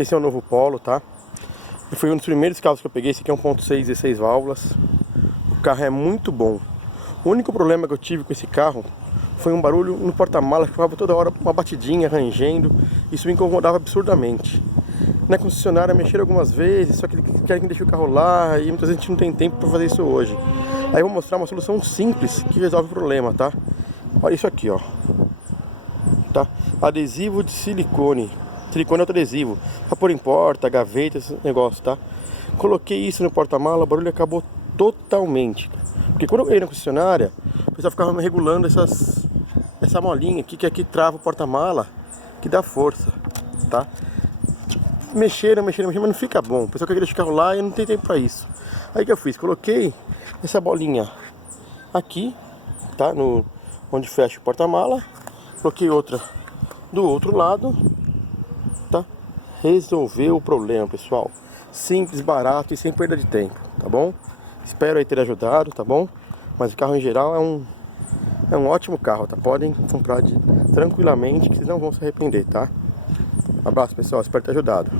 Esse é o novo Polo, tá? Foi um dos primeiros carros que eu peguei. Esse aqui é 1.6, 16 válvulas. O carro é muito bom. O único problema que eu tive com esse carro foi um barulho no porta-malas, que ficava toda hora uma batidinha, rangendo. Isso me incomodava absurdamente. Na concessionária mexeram algumas vezes, só que eles querem que deixe o carro lá e muitas vezes a gente não tem tempo para fazer isso hoje. Aí eu vou mostrar uma solução simples que resolve o problema, tá? Olha isso aqui, ó. Tá? Adesivo de silicone. Silicone é outro adesivo. Pra pôr em porta, gaveta, esse negócio, tá? Coloquei isso no porta-mala, o barulho acabou totalmente. Porque quando eu ia na concessionária, o pessoal ficava me regulando essa molinha aqui, que aqui trava o porta-mala, que dá força, tá? Mexeram, mas não fica bom. O pessoal quer deixar o carro lá e não tem tempo pra isso. Aí o que eu fiz? Coloquei essa bolinha aqui, tá? Onde fecha o porta-mala. Coloquei outra do outro lado, tá? Resolveu o problema, pessoal. Simples, barato e sem perda de tempo, tá bom? Espero aí ter ajudado, tá bom? Mas o carro em geral é um ótimo carro, tá? Podem comprar tranquilamente, que vocês não vão se arrepender, tá? Abraço, pessoal, espero ter ajudado.